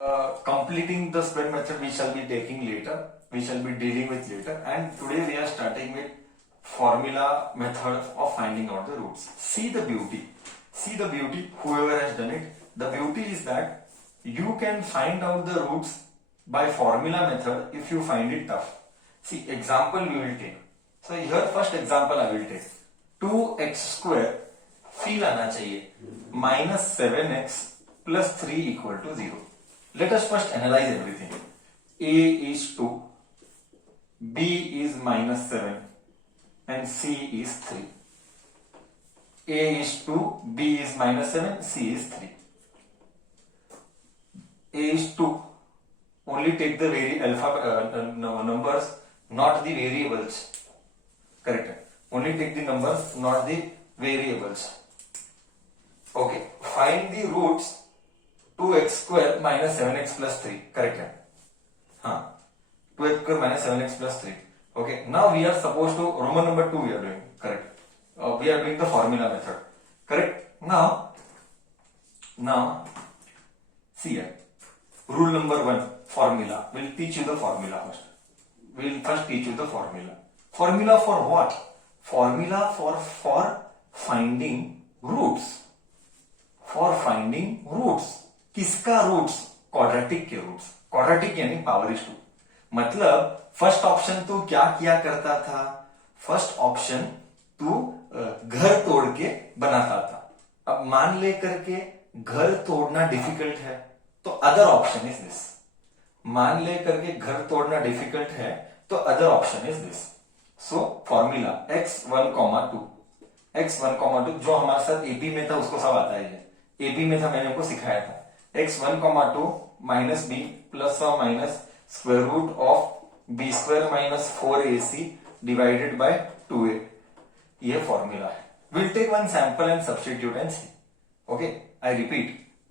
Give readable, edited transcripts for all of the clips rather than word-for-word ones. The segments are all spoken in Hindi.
Completing the square method we shall be taking later, we shall be dealing with later, and today we are starting with formula method of finding out the roots. See the beauty, whoever has done it, the beauty is that you can find out the roots by formula method if you find it tough. See, example we will take. So here first example I will take. 2x square feel आना चाहिए -7x plus 3 equal to 0. Let us first analyze everything. A is 2, B is -7 and C is 3. A is 2, B is -7, C is 3. A is 2. Only take the numbers, not the variables. Correct. Only take the numbers, not the variables. Okay. Find the roots 2x square minus 7x plus 3. Correct है? हाँ. 2x square minus 7x plus 3. Okay. Now we are supposed to Roman number 2 we are doing. Correct. We are doing the formula method. Correct. Now see here. Rule number 1, formula. We'll teach you the formula first. We'll first teach you the formula. Formula for what? Formula for finding roots. For finding roots. किसका रूट्स? क्वाड्रेटिक के रूट्स. क्वाड्रेटिक यानी पावर इज 2. मतलब फर्स्ट ऑप्शन तो क्या किया करता था? फर्स्ट ऑप्शन तू घर तोड़ के बनाता था. अब मान ले करके घर तोड़ना डिफिकल्ट है तो अदर ऑप्शन इज दिस. मान ले करके घर तोड़ना डिफिकल्ट है तो other option is this. So formula x1, 2. x1, 2 जो हमारे साथ एपी में था उसको सब आता है. एपी में था, मैंने आपको सिखाया था. x1, 2 माइनस बी प्लस और minus square root of B square minus 4ac divided by 2a. ये फॉर्मूला है. Will take one sample and substitute and C. Okay, I repeat.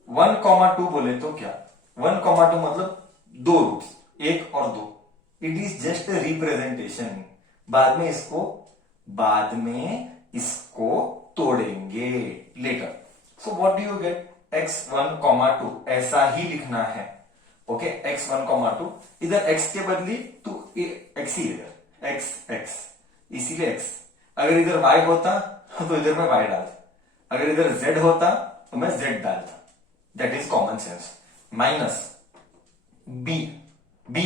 1, 2 बोले तो क्या? 1, 2 मतलब दो रूट्स, 1 और 2. It is just a representation. बाद में इसको तोड़ेंगे later. So what do you get? x1, 2 ऐसा ही लिखना है. ओके, x1, 2 इधर x के बदली तू x ही इधर x, इसीलिए x. अगर इधर y होता तो इधर मैं y डालता. अगर इधर z होता तो मैं z डालता. That is common sense. Minus b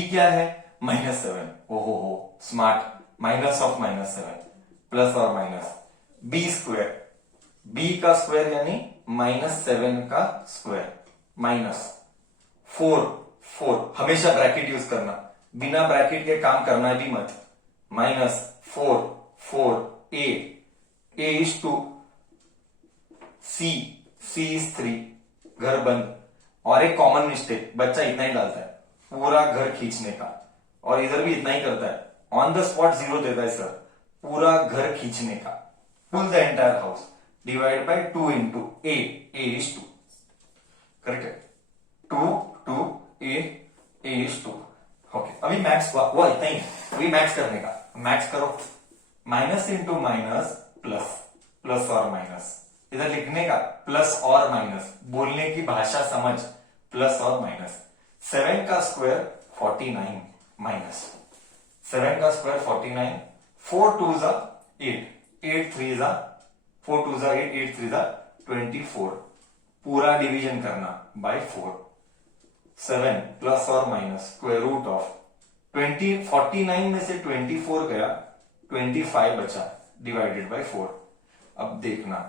क्या है? -7. ओहो स्मार्ट. माइनस ऑफ -7 प्लस और माइनस b स्क्वायर. b का स्क्वायर यानी -7 का स्क्वायर माइनस 4 हमेशा ब्रैकेट यूज करना. बिना ब्रैकेट के काम करना भी मत. -4 a is 2, c is 3. घर बंद. और एक कॉमन मिस्टेक बच्चा इतना ही डालता है पूरा घर खींचने का, और इधर भी इतना ही करता है. ऑन द स्पॉट 0 देता है सर. पूरा घर खींचने का. Pull the entire house divide by 2 into a is 2. Correct है. 2 a is 2. ओके, अभी मैक्स हुआ इतना ही. अभी मैक्स करने का. मैक्स करो. माइनस इंटू माइनस प्लस और माइनस. इधर लिखने का प्लस और माइनस. बोलने की भाषा समझ. प्लस और माइनस. 7 का स्क्वायर 49 माइनस 7 का square 49. 4 2s 8. 8 3s 4 2s 8. 8 3s 24. पूरा डिवीजन करना बाय 4. 7 प्लस और माइनस स्क्वायर रूट ऑफ 49 में से 24 गया, 25 बचा डिवाइडेड बाय 4. अब देखना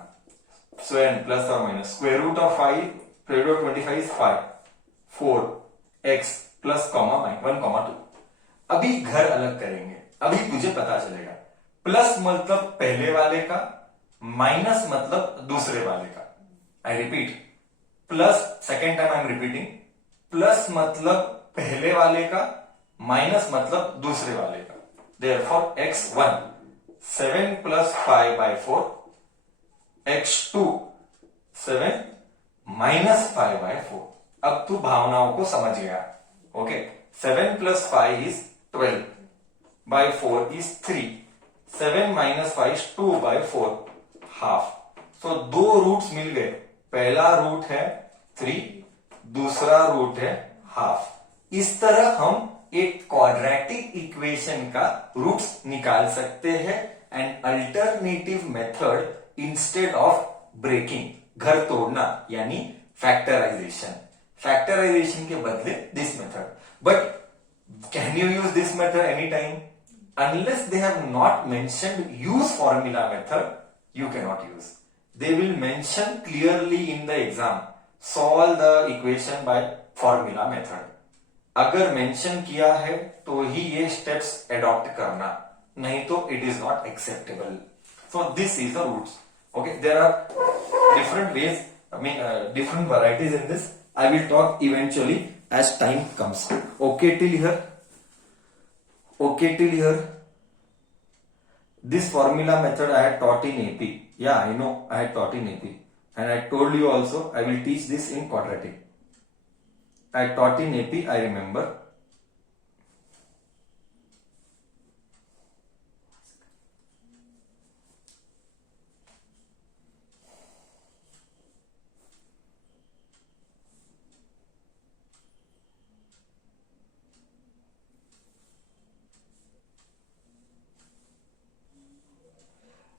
7 प्लस और minus square root of 5 square root 25 is 5. 4x plus 1, 2. अभी घर अलग करेंगे. अभी तुझे पता चलेगा. प्लस मतलब पहले वाले का, माइनस मतलब दूसरे वाले का. I repeat. Plus, second time I am repeating. Plus मतलब पहले वाले का, माइनस मतलब दूसरे वाले का. Therefore x1 7 plus 5 by 4. x2 7 minus 5 by 4. अब तू भावनाओं को समझ गया. Okay, 7 plus 5 is 12 by 4 is 3. 7 minus 5 is 2 by 4, half. So दो रूट्स मिल गए. पहला रूट है 3, दूसरा रूट है हाफ। इस तरह हम एक क्वाड्रेटिक इक्वेशन का रूट्स निकाल सकते हैं and alternative method instead of breaking, घर तोड़ना यानी फैक्टराइजेशन, फैक्टराइजेशन के बदले this method. But can you use this method any time? Unless they have not mentioned use formula method, you cannot use. They will mention clearly in the exam, solve the equation by formula method. अगर मेंशन किया है तो ही ये स्टेप्स अडॉप्ट करना, नहीं तो it is not acceptable. So this is the roots. Okay, there are different ways, different varieties in this. I will talk eventually as time comes. Okay till here? Okay till here? This formula method I had taught in AP. Yeah, I know I had taught in AP. And I told you also I will teach this in quadratic. I taught in AP, I remember.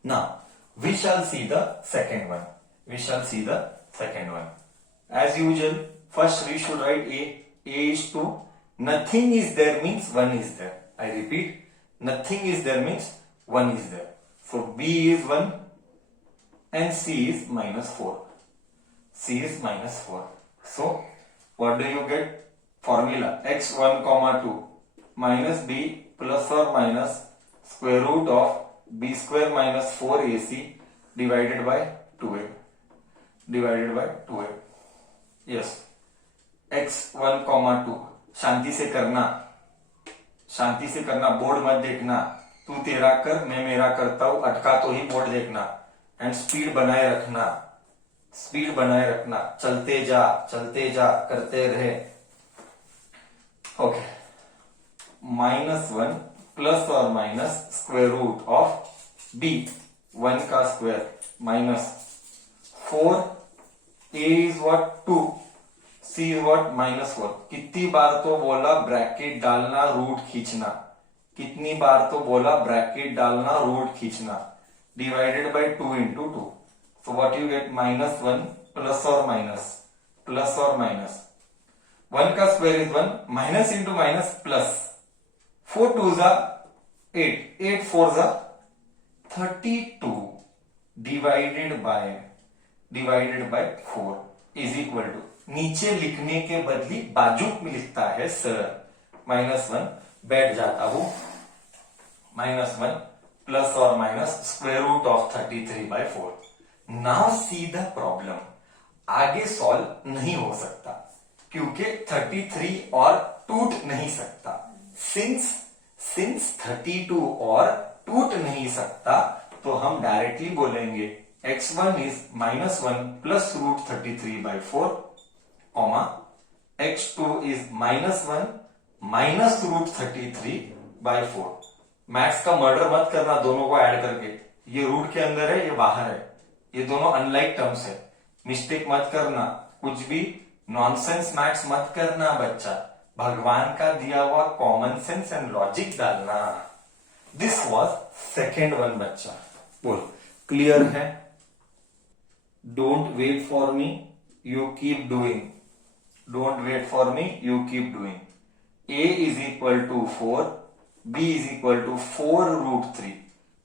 Now, we shall see the second one. We shall see the second one. As usual, first we should write A. A is 2. Nothing is there means 1 is there. I repeat, nothing is there means 1 is there. So, B is 1 and C is minus 4. C is minus 4. So, what do you get? Formula x1 comma 2 minus B plus or minus square root of b square minus 4ac divided by 2a. Divided by 2a. Yes. x1 comma 2. शांति से करना, शांति से करना, बोर्ड मत देखना. तू तेरा कर, मैं मेरा करता हूं, अटका तो ही बोर्ड देखना. एंड स्पीड बनाए रखना, स्पीड बनाए रखना. चलते जा करते रहे. ओके. -1 प्लस और minus square root of b 1 का square minus 4 a is what 2 c is what -4. कितनी बार तो बोला ब्रैकेट डालना, रूट खींचना. कितनी बार तो बोला ब्रैकेट डालना, रूट खींचना. Divided by 2 into 2. So what you get -1 plus और माइनस 1 का square is 1 minus into minus plus 4 2s are 8, 8 4s are 32 divided by 4 is equal to, नीचे लिखने के बदली बाजू में लिखता है सर. -1 बैठ जाता हूं, -1 प्लस और minus square root of 33 by 4. Now see the problem. आगे सॉल्व नहीं हो सकता क्योंकि 33 और टूट नहीं सकता. सिंस 32 और टूट नहीं सकता तो हम डायरेक्टली बोलेंगे x1 is -1 plus root 33 by 4 comma x2 is -1 minus root 33 by 4. Maths का मर्डर मत करना दोनों को ऐड करके. ये रूट के अंदर है, ये बाहर है, ये दोनों अनलाइक टर्म्स है. मिस्टेक मत करना, कुछ भी नॉनसेंस मैथ्स मत करना बच्चा. भगवान का दिया हुआ कॉमन सेंस एंड लॉजिक डालना. दिस वॉज सेकेंड वन बच्चा. बोल क्लियर है? Don't wait for me, you keep doing. Don't wait for me, you keep doing. a is equal to 4, b is equal to 4 root 3,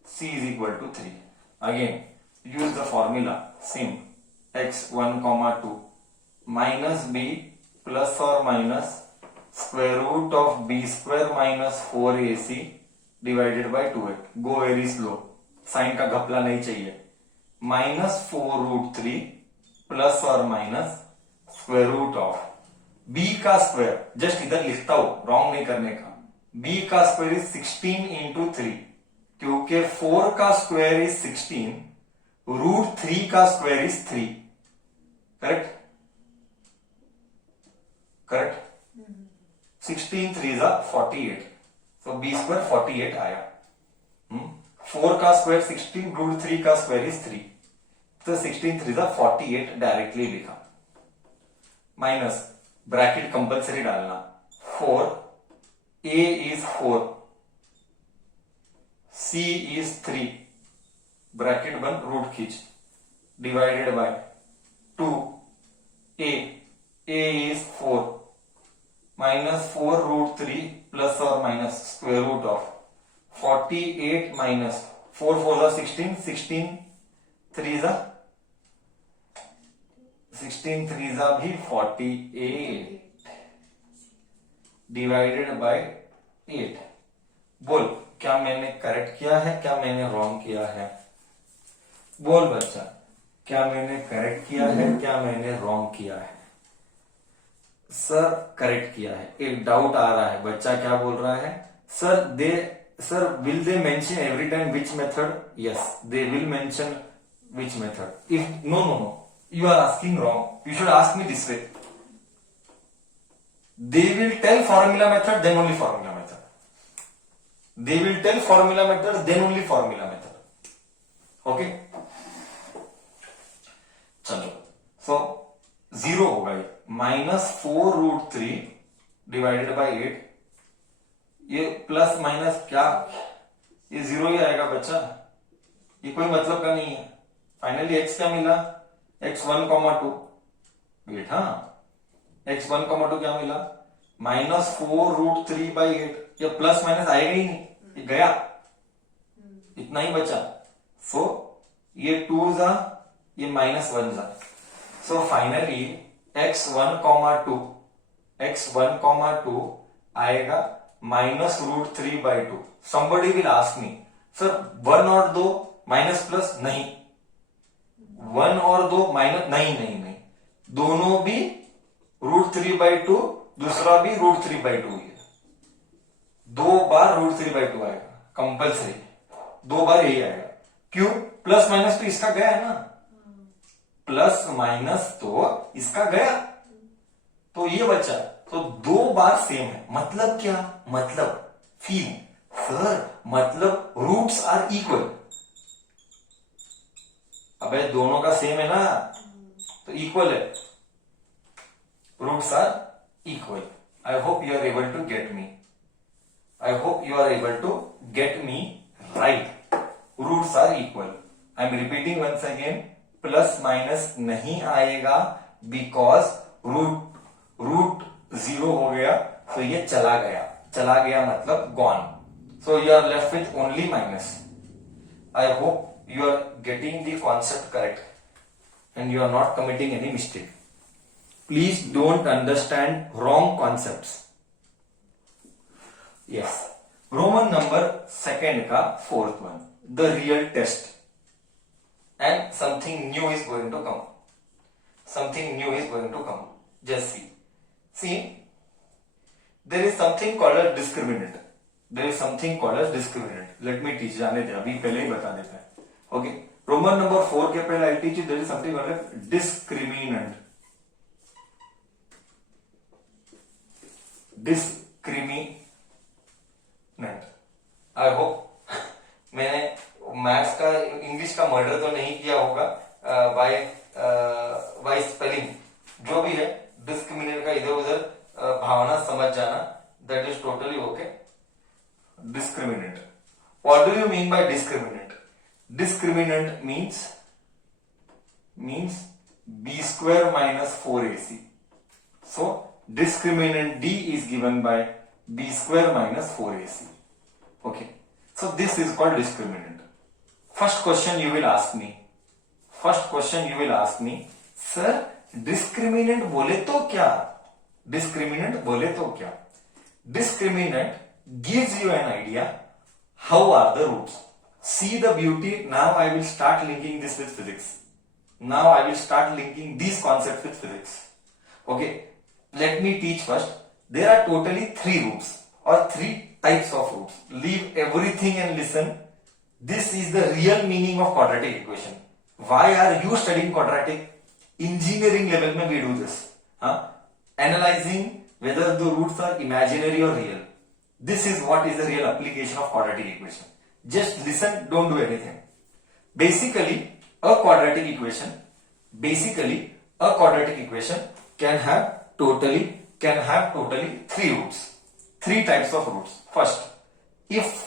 c is equal to 3. Again use the formula same. x1 comma 2 minus b plus और minus square root of b square minus 4ac divided by 2a. Go very slow, sign का घपला नहीं चाहिए. -4 रूट 3 प्लस और minus square root of b का स्क्वायर, जस्ट इधर लिखता हूं, रॉन्ग नहीं करने का. b का स्क्वायर इज 16 इंटू 3, क्योंकि 4 का स्क्वायर इज 16, रूट 3 का square is 3. Correct? Correct. 16 3s are 48. So b square 48 आया. 4 का स्क्वायर 16, रूट 3 का स्क्वायर इज 3. तो 16 3s are 48 डायरेक्टली लिखा. माइनस ब्रैकेट कंपल्सरी डालना, 4, a is 4, c is 3, bracket बंद, रूट खींच, divided by 2, a is 4, minus 4 root 3 plus or minus square root of 48 minus 4 4 are 16, 16 3 are 16 3 are भी 48 डिवाइडेड बाय 8। बोल, क्या मैंने करेक्ट किया है, क्या मैंने रॉन्ग किया है? बोल बच्चा, क्या मैंने करेक्ट किया है, क्या मैंने रॉन्ग किया है? सर करेक्ट किया है। एक डाउट आ रहा है, बच्चा क्या बोल रहा है? Sir will they mention every time which method? Yes, they will mention which method. If no no no, you are asking wrong. You should ask me this way. They will tell formula method, then only formula method. They will tell formula method, then only formula method. Okay? चलो, so 0 होगा ये, minus 4 root 3 divided by 8, ये प्लस माइनस क्या, ये 0 ही आएगा बच्चा, ये कोई मतलब का नहीं है। फाइनली x क्या मिला? x1,2, वेट, हाँ, x1,2 क्या मिला? माइनस 4 रूट 3 बाई 8, ये प्लस माइनस आएगा ही नहीं, ये गया, इतना ही बचा। सो ये 2 जा, ये माइनस 1 जा। सो फाइनली x1,2 आएगा minus root 3 by 2। Somebody will ask me, sir 1 और 2 माइनस प्लस? नहीं, 1 और 2 माइनस? नहीं, दोनों भी रूट 3 बाई 2, दूसरा भी रूट 3 बाई 2 है, 2 बार रूट 3 बाई 2 आएगा कंपल्सरी, 2 बार यही आएगा। क्यों? प्लस माइनस तो इसका गया है ना, प्लस माइनस तो इसका गया, तो ये बचा, तो 2 बार सेम है। मतलब क्या? मतलब फील, सर मतलब रूट्स आर इक्वल। अबे दोनों का सेम है ना, तो इक्वल है, roots are equal. I hope you are able to get me, I hope you are able to get me right. Roots are equal. I am repeating once again, plus minus नहीं आएगा बिकॉज रूट 0 हो गया, तो ये चला गया मतलब gone, so you are left with only minus. I hope you are getting the concept correct and you are not committing any mistake. Please don't understand wrong concepts. Yes, Roman number second का 4th one, the real test, and something new is going to come. Just see, there is something called a discriminant. Let me teach, जाने दे, अभी पहले ही बता देता है। Okay, Roman number 4 के पहले I teach you there is something called a discriminant. I hope मैंने मैथ्स का इंग्लिश का मर्डर तो नहीं किया होगा बाय स्पेलिंग, जो भी है डिस्क्रिमिनेंट का इधर उधर भावना समझ जाना, that is totally okay. Discriminant, what do you mean by discriminant? Discriminant means b square minus 4ac. So discriminant d is given by b square minus 4ac. Okay, so this is called discriminant. First question you will ask me, sir discriminant बोले तो क्या? Discriminant gives you an idea how are the roots. See the beauty. Now I will start linking this with physics. Now I will start linking these concepts with physics. Okay, let me teach first. There are totally 3 roots or 3 types of roots. Leave everything and listen. This is the real meaning of quadratic equation. Why are you studying quadratic? Engineering level में we do this. Analyzing whether the roots are imaginary or real. This is what is the real application of quadratic equation. Just listen, don't do anything. Basically, a quadratic equation can have totally can have totally three roots, three types of roots. First, if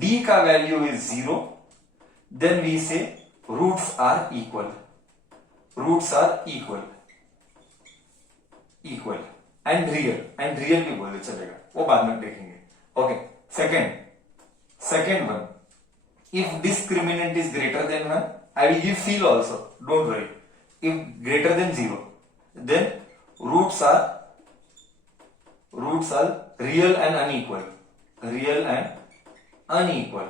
d ka value is 0, then we say roots are equal. Roots are equal and real भी बोले चलेगा, वो बाद में देखेंगे. Okay. Second one, if discriminant is greater than 1, I will give field also, don't worry. If greater than 0, then roots are real and unequal.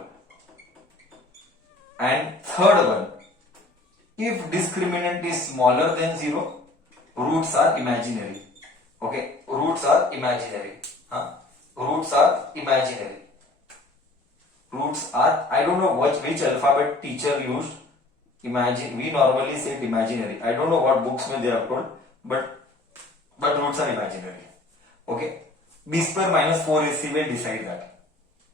And third one, if discriminant is smaller than 0, roots are imaginary. Okay, roots are imaginary. Roots are, I don't know which alphabet teacher used. Imagine, we normally say it imaginary. I don't know what books में they have told, but roots are imaginary. Okay, b square minus 4ac will decide that.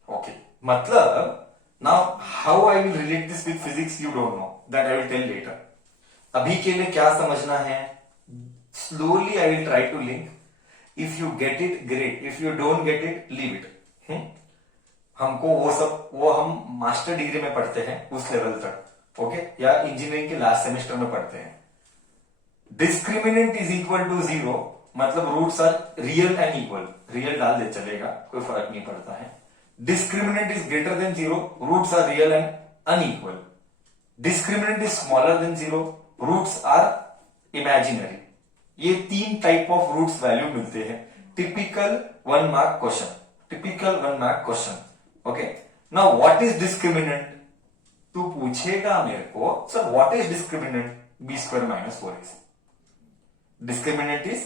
Okay, मतलब now how I will relate this with physics you don't know, that I will tell later. अभी के लिए क्या समझना है, slowly I will try to link. If you get it, great. If you don't get it, leave it. हमको वो हम मास्टर डिग्री में पढ़ते हैं उस लेवल तक, ओके, या इंजीनियरिंग के लास्ट सेमेस्टर में पढ़ते हैं. डिस्क्रिमिनेंट इज इक्वल टू 0, मतलब roots are real and equal. Real डाल दे चलेगा, कोई फर्क नहीं पड़ता है. Discriminant is greater than 0, roots are real and unequal. Discriminant is smaller than 0, roots are imaginary. ये 3 टाइप ऑफ रूट्स वैल्यू मिलते हैं. Typical 1 mark question. Okay, now what is discriminant? तू पूछेगा मेरे को, sir what is discriminant? B square minus 4ac. Discriminant is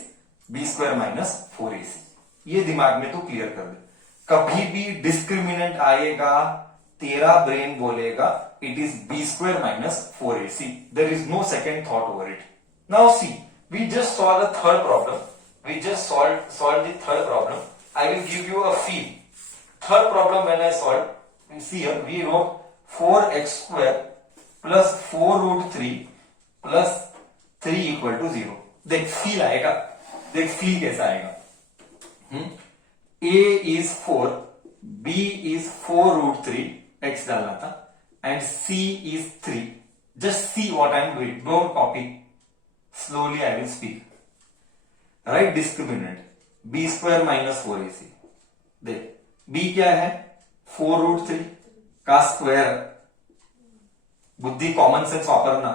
B square minus 4ac. ये दिमाग में तू क्लियर कर दे. कभी भी डिस्क्रिमिनेंट आएगा, तेरा ब्रेन बोलेगा it is B square minus 4ac. There is no second thought over it. Now see, we just solved the third problem. We just solved the third problem. I will give you a feel. Third problem when I solved, you see here we wrote 4x square plus 4 root 3 plus 3 equal to 0. देख फील आएगा, देख फील कैसा आएगा. A is 4, B is 4 root 3, x डालना था, and C is 3. Just see what I am doing. Don't copy. Slowly I will speak. Right discriminant b square minus 4ac. देख b क्या है? 4 root 3 का स्क्वायर. बुद्धि कॉमन सेंस वापरना.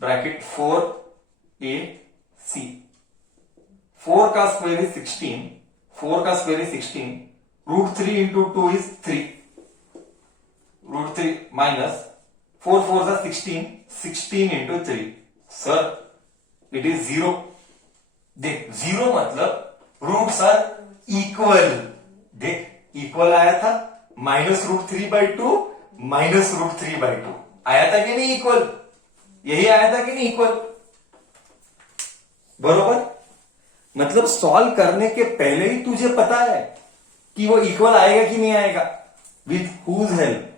Bracket 4ac. 4 का स्क्वायर इज 16. 4 का square is 16. Root 3 into 2 is 3. Root 3 minus 4 4 का 16. 16 इंटू 3. Sir it is 0. देख 0 मतलब रूट्स आर इक्वल. देख इक्वल आया था, माइनस रूट 3/2 माइनस रूट 3/2 आया था कि नहीं इक्वल? यही आया था कि नहीं इक्वल? बरोबर. मतलब सॉल्व करने के पहले ही तुझे पता है कि वो इक्वल आएगा कि नहीं आएगा. With whose help?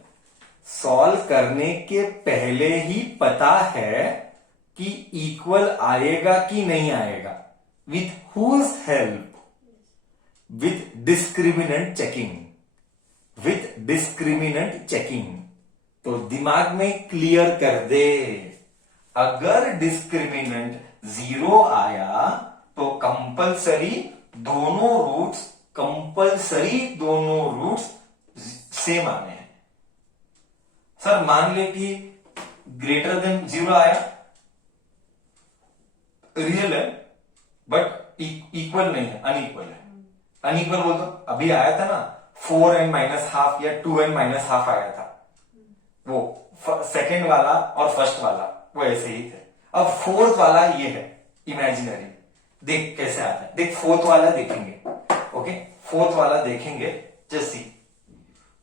सॉल्व करने के पहले ही पता है कि इक्वल आएगा कि नहीं आएगा. With whose help? With discriminant checking. तो दिमाग में क्लियर कर दे, अगर डिस्क्रिमिनेंट 0 आया तो कंपलसरी दोनों रूट्स सेम आने हैं. सर मान ले कि ग्रेटर देन 0 आया, रियल है बट इक्वल नहीं है, अनइक्वल है. अनइक्वल बोल दो. अभी आया था ना 4n माइनस हाफ या 2n माइनस हाफ आया था, वो सेकेंड वाला और फर्स्ट वाला वो ऐसे ही थे. अब फोर्थ वाला ये है इमेजिनरी. देख कैसे आता है. देख फोर्थ वाला देखेंगे. ओके, फोर्थ वाला देखेंगे. जस्ट सी,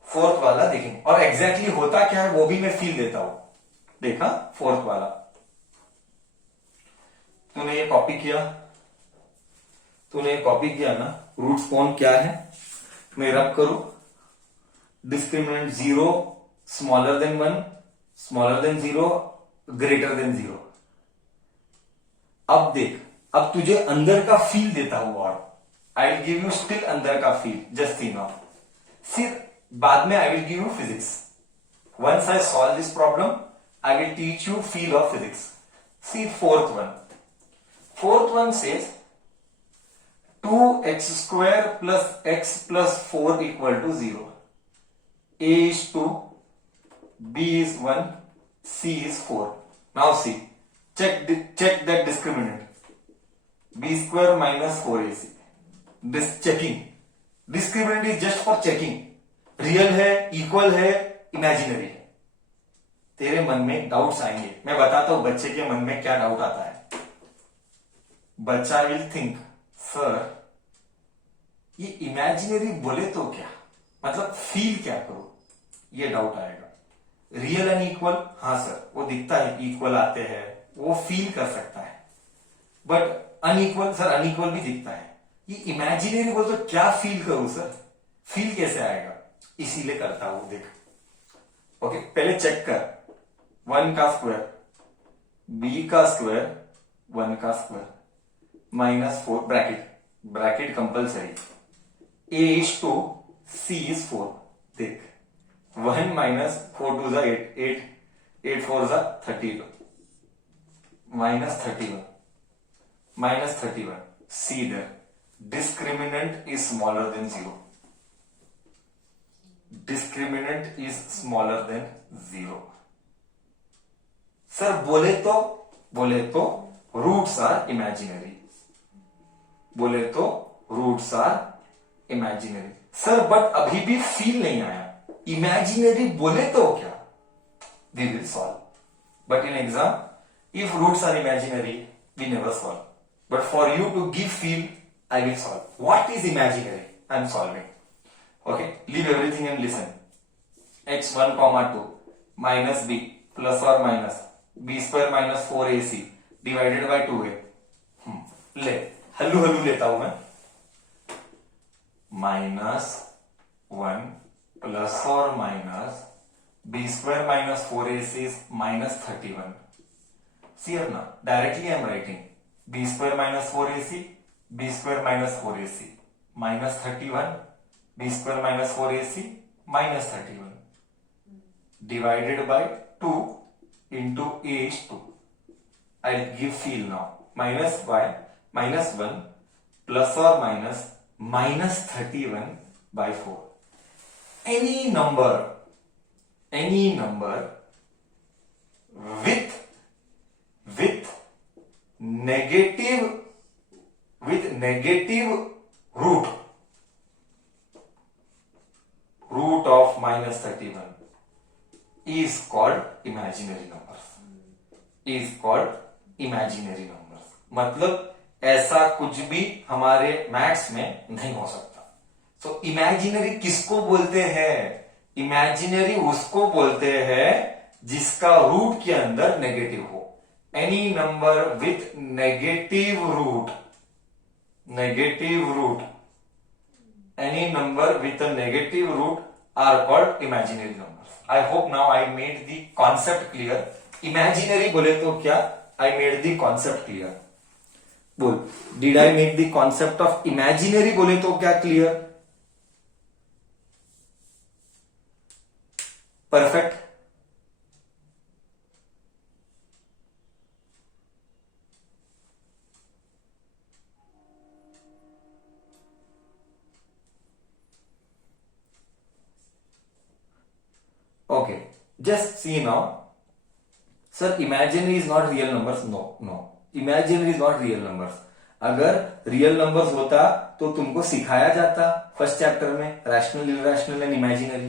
फोर्थ वाला देखेंगे और एग्जैक्टली होता क्या है वो भी मैं फील देता हूं. देखा फोर्थ वाला, तूने ये कॉपी किया ना. रूट कौन क्या है मैं रब करूं. Discriminant 0 smaller than 1, smaller than 0, greater than 0. अब देख, अब तुझे अंदर का फील देता हूं और I will give you still अंदर का फील, जस्ट थिंक नाउ। फिर बाद में I will give you physics. Once I solve this problem I will teach you feel of physics. See fourth one says 2x square plus x plus 4 equal to 0. A is 2, B is 1, C is 4. Now see, check that discriminant. B square minus 4AC. This checking. Discriminant is just for checking. Real है, इक्वल है, इमेजिनरी है। तेरे मन में डाउट्स आएंगे। मैं बताता हूं बच्चे के मन में क्या डाउट आता है। बच्चा विल थिंक, सर ये इमेजिनरी बोले तो क्या, मतलब फील क्या करो, ये डाउट आएगा। रियल एंड इक्वल, हाँ सर वो दिखता है, इक्वल आते हैं, वो फील कर सकता है। बट अनइक्वल, सर अनइक्वल भी दिखता है। ये इमेजिनरी बोल तो क्या फील करूं सर, फील कैसे आएगा, इसीलिए करता हूं। देख ओके, पहले चेक कर। 1 का स्क्वायर, b का स्क्वायर, 1 का square minus 4 bracket compulsory. a is 2, c is 4। देख 1 माइनस 4 2 जा 8 4 जा 31 minus 31। see there, discriminant is smaller than 0। discriminant is smaller than 0। Sir बोले तो रूट्स आर इमेजिनरी, बोले तो roots are imaginary. Sir but अभी भी फील नहीं आया, इमेजिनरी बोले तो क्या, we will solve. But in exam if roots are imaginary we never solve, but for you to give feel I will solve. What is imaginary, I am solving. Okay, leave everything and listen. x1, 2 minus b plus और minus b square minus 4ac divided by 2a। ले हल्लू लेता हूं मैं। -1 प्लस और minus b square minus 4ac minus 31। सी ना, directly I am writing b square minus 4ac, b square minus 4ac minus 31, b square minus 4ac minus 31 divided by 2 into a is 2. I'll give feel now. -1 plus or minus 31 by 4. Any number with negative root of minus 31 is called imaginary numbers, मतलब ऐसा कुछ भी हमारे मैथ्स में नहीं हो सकता। सो इमेजिनरी किसको बोलते हैं, इमेजिनरी उसको बोलते हैं जिसका रूट के अंदर नेगेटिव हो। Any number with negative root, any number with a negative root are called imaginary numbers. I hope now I made the concept clear. Imaginary बोले तो क्या, I made the concept clear. बोल, did I make the concept of imaginary बोले तो क्या clear? Perfect. Okay, just see now. Sir, imaginary is not real numbers. No, imaginary is not real numbers. अगर रियल नंबर्स होता तो तुमको सिखाया जाता फर्स्ट चैप्टर में, rational, irrational and imaginary,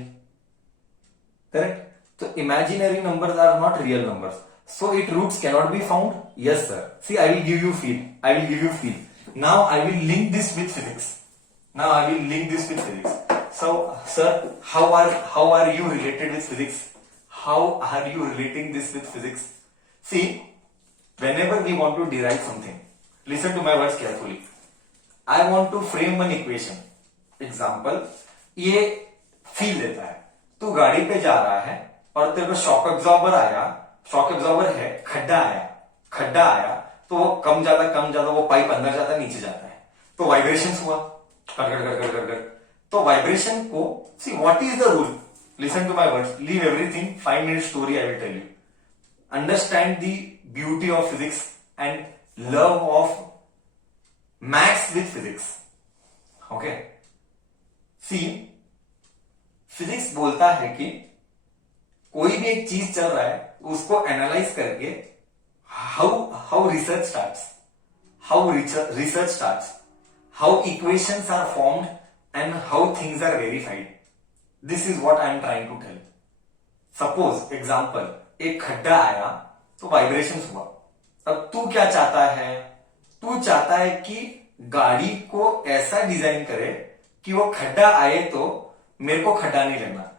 correct? तो imaginary numbers are not real numbers, so it roots cannot be found. Yes sir, see I will give you feel, now I will link this with physics, So, sir, how are you related with physics? How are you relating this with physics? See, whenever we want to derive something, listen to my words carefully. I want to frame one equation. Example, ये फील देता है, तू गाड़ी पे जा रहा है और तेरे को शॉक एब्जॉर्बर है, खड्डा आया, तो वो कम ज्यादा वो पाइप अंदर जाता है, नीचे जाता है, तो वाइब्रेशन हुआ, कर कर कर कर कर कर। तो वाइब्रेशन को, see what is the rule, listen to my words, leave everything, 5 minute story I will tell you, understand the beauty of physics and love of maths with physics. Okay, see physics बोलता है कि कोई भी एक चीज चल रहा है उसको एनालाइज करके how research starts, how equations are formed and how things are verified. This is what I am trying to tell. Suppose example, एक खड्डा आया तो वाइब्रेशंस हुआ। अब तू क्या चाहता है, तू चाहता है कि गाड़ी को ऐसा डिजाइन करे कि वो खड्डा आए तो मेरे को खड्डा नहीं लेना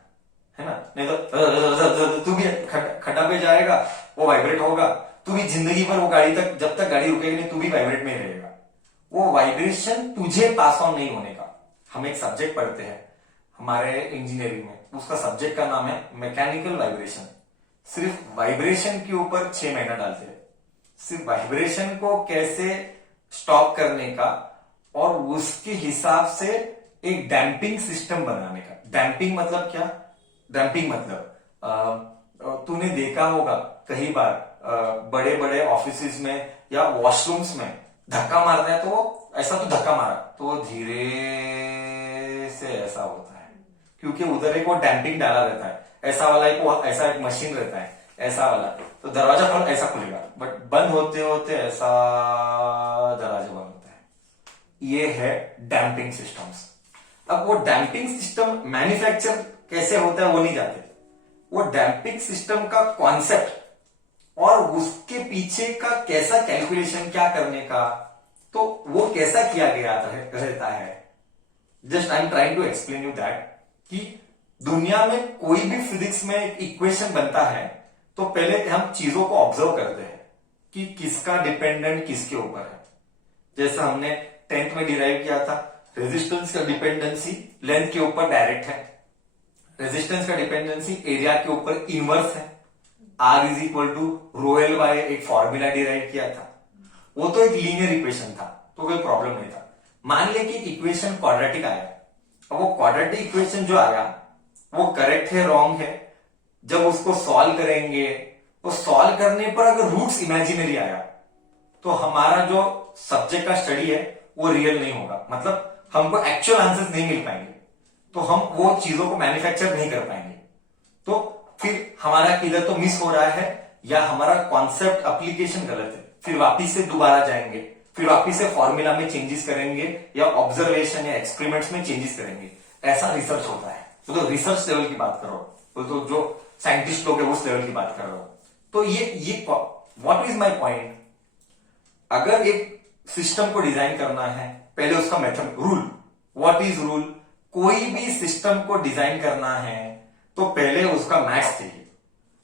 है ना, नहीं तो तू भी खड्डा पे जाएगा, वो वाइब्रेट होगा, तू भी जिंदगी भर वो गाड़ी तक, जब तक गाड़ी रुकेगी नहीं तू भी वाइब्रेट में रहेगा। वो वाइब्रेशन तुझे पास ऑन नहीं होने का। हम एक सब्जेक्ट पढ़ते हैं हमारे इंजीनियरिंग में, उसका सब्जेक्ट का नाम है मैकेनिकल वाइब्रेशन। सिर्फ वाइब्रेशन के ऊपर 6 महीना डालते हैं, सिर्फ वाइब्रेशन को कैसे स्टॉप करने का और उसके हिसाब से एक डैम्पिंग सिस्टम बनाने का। डैम्पिंग मतलब क्या, डैम्पिंग मतलब तूने देखा होगा कई बार बड़े बड़े ऑफिस में या वॉशरूम्स में धक्का मारता है, तो ऐसा तो धक्का मारा तो धीरे से ऐसा होता है, क्योंकि उधर एक वो डैम्पिंग डाला रहता है। ऐसा वाला एक वो ऐसा एक मशीन रहता है, ऐसा वाला, तो दरवाजा खोल ऐसा खुलेगा, बट बंद होते होते ऐसा दरवाजा बंद होता है। ये है डैम्पिंग सिस्टम्स। अब वो डैम्पिंग सिस्टम मैन्युफैक्चर कैसे होता है वो नहीं जानते। वो डैम्पिंग सिस्टम का कॉन्सेप्ट और उसके पीछे का कैसा कैलकुलेशन क्या करने का, तो वो कैसा किया गया रहता है। Just I am trying to explain you that कि दुनिया में कोई भी फिजिक्स में एक इक्वेशन बनता है तो पहले हम चीजों को ऑब्जर्व करते हैं कि किसका डिपेंडेंट किसके ऊपर है। जैसा हमने 10th में डिराइव किया था, रेजिस्टेंस का डिपेंडेंसी लेंथ के ऊपर डायरेक्ट है, रेजिस्टेंस का डिपेंडेंसी एरिया के ऊपर इनवर्स है। R is equal to rho L by एक फॉर्मूला डिराइव किया था, वो तो एक लीनियर इक्वेशन था तो कोई प्रॉब्लम नहीं था। मान ले कि इक्वेशन क्वाड्रेटिक आया, अब वो क्वाड्रेटिक इक्वेशन जो आया वो करेक्ट है रॉन्ग है, जब उसको सॉल्व करेंगे तो सॉल्व करने पर अगर रूट्स इमेजिनरी आया तो हमारा जो सब्जेक्ट का स्टडी है वो रियल नहीं होगा, मतलब हमको एक्चुअल आंसर्स नहीं मिल पाएंगे, तो हम वो चीजों को मैन्युफैक्चर नहीं कर पाएंगे। तो फिर हमारा किधर तो मिस हो रहा है या हमारा कॉन्सेप्ट एप्लीकेशन गलत है, फिर वापिस से दोबारा जाएंगे, फिर वापिस से फॉर्मूला में चेंजेस करेंगे या ऑब्जर्वेशन या एक्सपेरिमेंट्स में चेंजेस करेंगे। ऐसा रिसर्च होता है। तो रिसर्च लेवल की बात करो, तो जो साइंटिस्ट लोग है उस लेवल की बात कर रहे हो। तो ये व्हाट इज माय पॉइंट, अगर एक सिस्टम को डिजाइन करना है पहले उसका method, rule, what is rule, कोई भी सिस्टम को डिजाइन करना है तो पहले उसका मैथ्स चाहिए।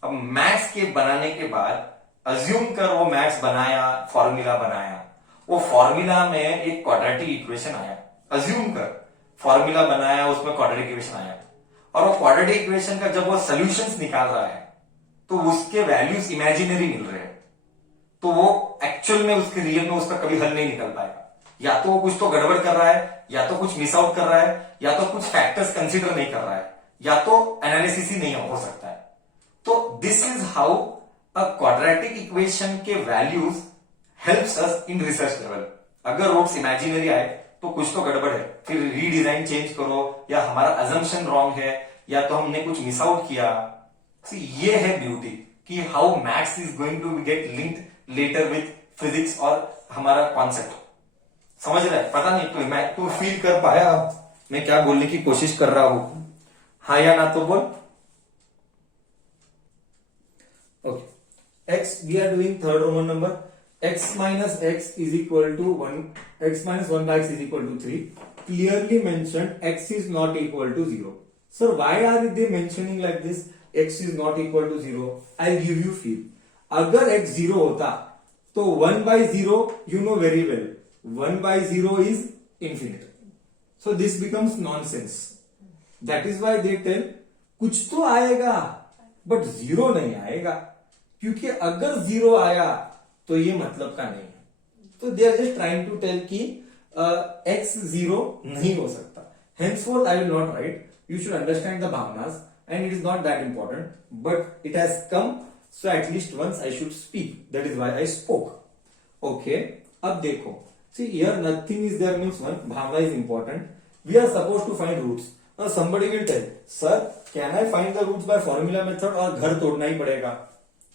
अब मैथ्स के बनाने के बाद अज्यूम कर वो मैथ्स बनाया, फॉर्मूला बनाया, वो फॉर्मूला में एक क्वाड्रेटिक इक्वेशन आया, अज्यूम कर फॉर्मूला बनाया उसमें क्वाड्रेटिक इक्वेशन आया, और वो क्वाड्रेटिक इक्वेशन का जब वो सोल्यूशंस निकाल रहा है तो उसके वैल्यूज इमेजिनरी मिल रहे हैं, तो वो एक्चुअल में उसके रियल में उसका कभी हल नहीं निकल पाएगा। या तो वो कुछ तो गड़बड़ कर रहा है, या तो कुछ मिस आउट कर रहा है, या तो कुछ फैक्टर्स कंसीडर नहीं कर रहा है, या तो एनालिसिस ही नहीं हो सकता है। तो this is how a quadratic equation के values helps us in research level. अगर रूट्स इमेजिनरी आए तो कुछ तो गड़बड़ है, फिर रीडिजाइन चेंज करो, या हमारा अजम्पशन रॉन्ग है, या तो हमने कुछ मिस आउट किया। ये है ब्यूटी कि how maths is going to get linked later with physics और हमारा कॉन्सेप्ट। समझ रहा है? पता नहीं तो मैं तू फील कर पाया अब मैं क्या बोलने की कोशिश कर रहा हूं, हाँ या ना तो बोल। Okay, x we are doing third Roman number, x minus x is equal to 1, x minus 1 by x is equal to 3. Clearly mentioned x is not equal to 0. Sir, why are they mentioning like this? X is not equal to 0. I'll give you feel. अगर x 0 होता तो 1 by 0 you know very well, 1 by 0 is infinite. So this becomes nonsense. That is why they tell कुछ तो आएगा बट 0 नहीं आएगा, क्योंकि अगर 0 आया तो ये मतलब का नहीं है। तो they are just trying to tell कि x 0 नहीं हो सकता. Henceforth I will not write. You should understand the bhavanas and it is not that important, but it has come, so at least once I should speak. That is why I spoke. Okay. अब देखो, see here nothing is there means one bhavana is important. We are supposed to find roots. Now somebody will tell, sir, can I find the roots by formula method और घर तोड़ना ही पड़ेगा?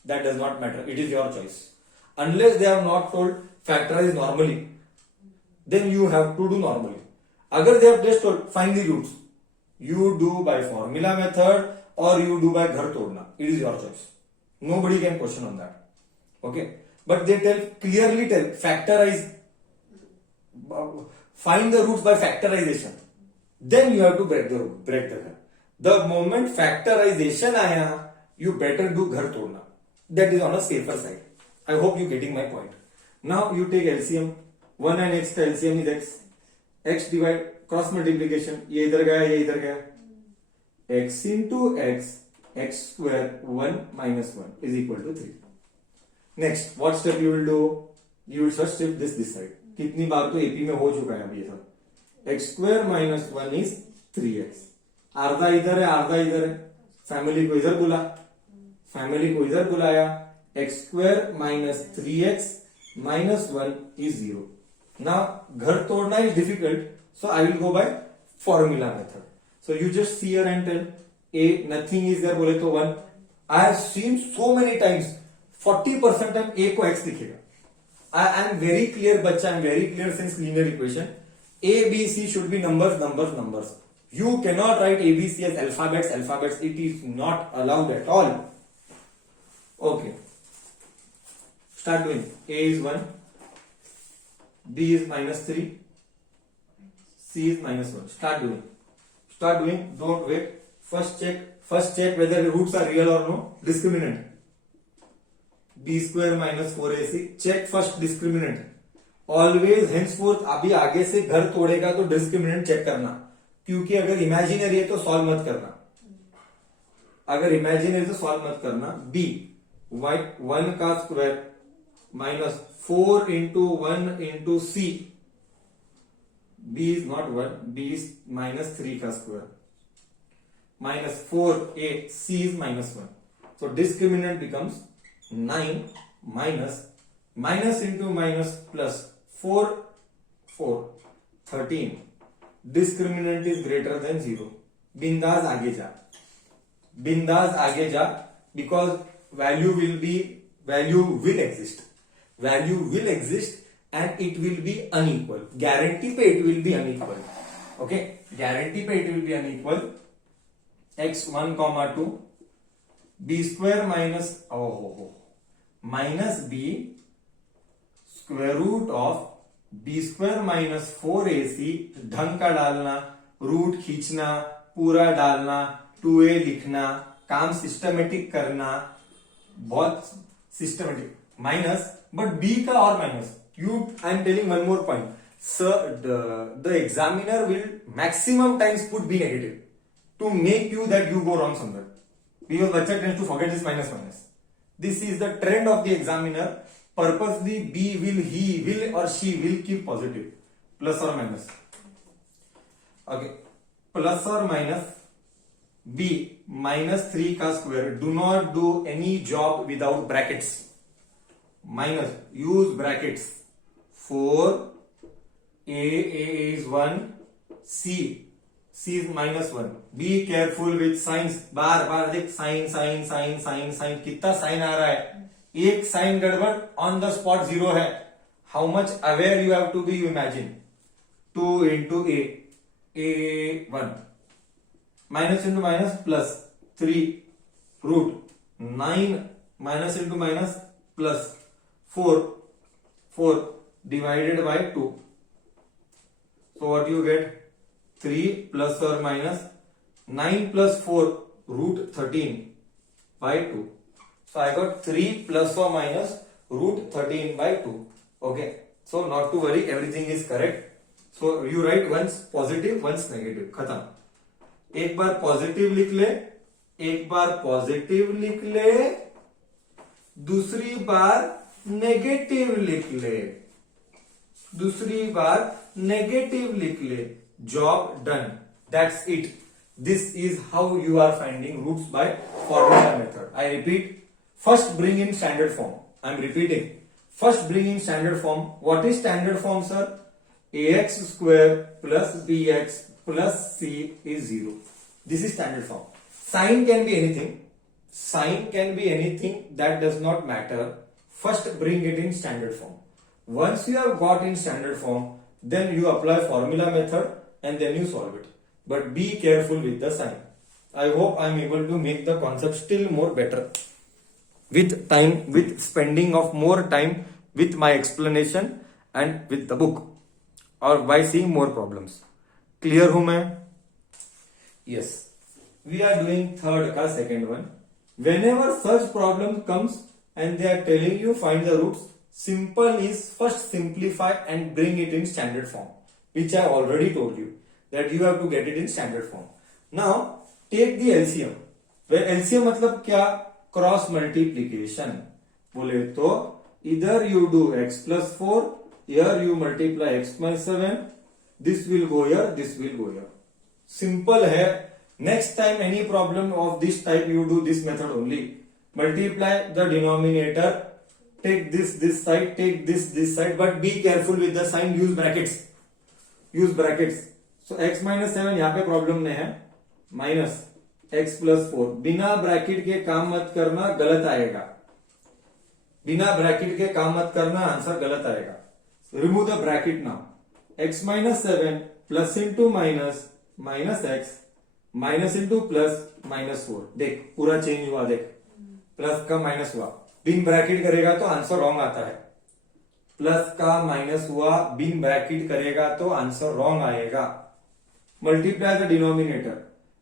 That does not matter. It is your choice. Unless they have not told factorize normally, then you have to do normally. अगर they have just told find the roots, you do by formula method or you do by घर तोड़ना. It is your choice. Nobody can question on that. Okay. But they clearly tell factorize, find the roots by factorization. Then you have to break the घर. The moment factorization आया, you better do घर तोड़ना. That is on a safer side. I hope you getting my point. Now you take LCM. 1 and x का LCM is x. X divide cross multiplication. ये इधर गया, ये इधर गया. X into x, x square 1 minus 1 is equal to 3. Next, what step you will do? You will first step this side. कितनी बार तो AP में हो चुका है अभी ये सब. X square minus 1 is 3x. आधा इधर है, आधा इधर है. फैमिली को इधर बुला, फैमिली को इधर बुलाया. X square minus 3x minus 1 is 0. Now घर तोड़ना is difficult, so I will go by formula method. So you just see here and tell a nothing is there बोले तो 1. I have seen so many times 40% time a को x दिखेगा. I am very clear बच्चा, I am very clear since linear equation. A, B, C should be numbers, numbers, numbers. You cannot write A, B, C as alphabets, alphabets. It is not allowed at all. Okay. Start doing. A is 1. B is minus 3. C is minus 1. Start doing. Start doing. Don't wait. First check whether the roots are real or no. Discriminant. B square minus 4AC. Check first discriminant. Always henceforth अभी आगे से घर तोड़ेगा तो डिस्क्रिमिनेंट चेक करना, क्योंकि अगर इमेजिनरी है तो सॉल्व मत करना. अगर इमेजिनरी तो सॉल्व मत करना. बी 1 का square minus 4 into 1 into C. B is not 1, B is minus 3 का square. Minus 4A, C is minus 1. So discriminant becomes 9 minus into minus plus 4, 13. Discriminant is greater than 0. बिंदास आगे जा, बिंदास आगे जा, because value will exist. Value will exist and it will be unequal. Guarantee पे it will be unequal. Okay, guarantee पे it will be unequal. X 1, 2, b square minus minus b square root of b square minus 4ac. ढंग का डालना, रूट खींचना, पूरा डालना, 2a लिखना, काम सिस्टमेटिक करना, बहुत सिस्टमेटिक. माइनस but b का और minus. I am telling one more point. Sir, the examiner will maximum times put b negative to make you that you go wrong somewhere. Because बच्चा tends to forget this minus. This is the trend of the examiner. Purposely b he will or she will keep positive. Plus or minus. Okay. Plus or minus b minus 3 का square. Do not do any job without brackets. Minus, use brackets. 4 a is 1, c is minus 1. Be careful with signs. बार देख साइन कितना साइन आ रहा है. एक साइन गड़बड़ on the spot 0 है. How much aware you have to be, you imagine. 2 into a 1 minus into minus plus 3 root 9 minus into minus plus 4 divided by 2. So what you get? 3 plus or minus 9 plus 4 root 13 by 2. So I got 3 plus or minus root 13 by 2. Okay. So not to worry, everything is correct. So you write once positive, once negative. खत्म. एक बार पॉजिटिव लिख ले, एक बार पॉजिटिव लिख ले, दूसरी बार नेगेटिव लिख ले. दूसरी बार नेगेटिव लिख ले, job done, that's it. This is how you are finding roots by formula method. I repeat, first bring in standard form. I am repeating. First bring in standard form. What is standard form, sir? Ax square plus bx plus c is 0. This is standard form. Sign can be anything. Sign can be anything, that does not matter. First bring it in standard form. Once you have got in standard form, then you apply formula method and then you solve it. But be careful with the sign. I hope I am able to make the concept still more better. With time, with spending of more time with my explanation and with the book. Or by seeing more problems. Clear हूं मैं? Yes. We are doing third का second one. Whenever such problem comes and they are telling you find the roots, simple is first simplify and bring it in standard form. Which I already told you. That you have to get it in standard form. Now take the LCM. Where LCM मतलब क्या? Cross multiplication. बोले तो either you do x plus 4, here you multiply x minus 7, this will go here, this will go here. Simple है. Next time any problem of this type you do this method only. Multiply the denominator, take this side, take this side, but be careful with the sign, use brackets. Use brackets. So x minus 7 यहाँ पे प्रॉब्लम में है, माइनस x प्लस 4. बिना ब्रैकेट के काम मत करना, गलत आएगा. बिना ब्रैकेट के काम मत करना, आंसर गलत आएगा. Remove the bracket now. x minus 7 plus into minus minus x minus into plus minus 4. देख पूरा चेंज हुआ, देख प्लस का माइनस हुआ. बिन ब्रैकेट करेगा तो आंसर रॉन्ग आता है. प्लस का माइनस हुआ, बिन ब्रैकेट करेगा तो आंसर रॉन्ग आएगा. Multiply the denominator.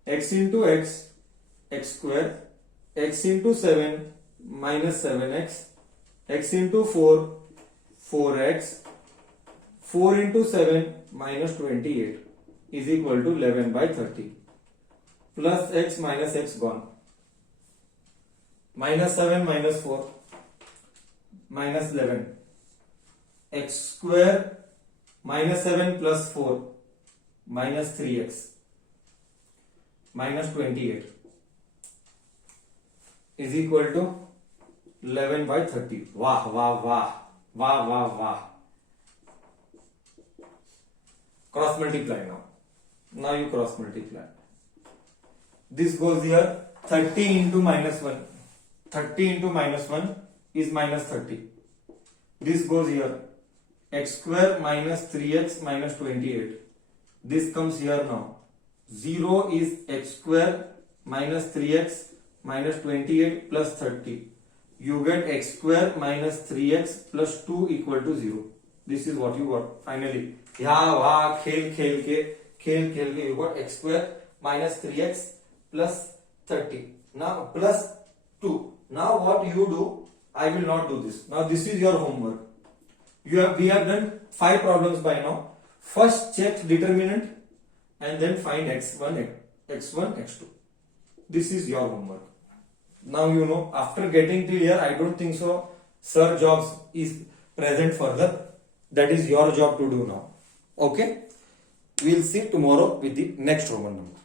X into x, x square, x into 7 minus 7x, x into 4, 4x, 4 into 7 minus 28 is equal to 11 by 30. Plus x minus x gone. Minus 7 minus 4 minus 11. X square minus 7 plus 4 minus 3x minus 28 is equal to 11 by 30. वाह वाह वाह वाह वाह वाह. Cross multiply now. Now you cross multiply. This goes here. 30 into minus 1. 30 into minus 1 is minus 30. This goes here. X square minus 3x minus 28. This comes here now. 0 is x square minus 3x minus 28 plus 30. You get x square minus 3x plus 2 equal to 0. This is what you got finally. यहाँ वहाँ खेल खेल के you got x square minus 3x plus 30. Now plus 2. Now what you do? I will not do this. Now this is your homework. We have done 5 problems by now. First check determinant and then find x1, x2. This is your homework. Now you know, after getting till here, I don't think so Sir Jobs is present further. That is your job to do now. Okay? We'll see tomorrow with the next Roman number.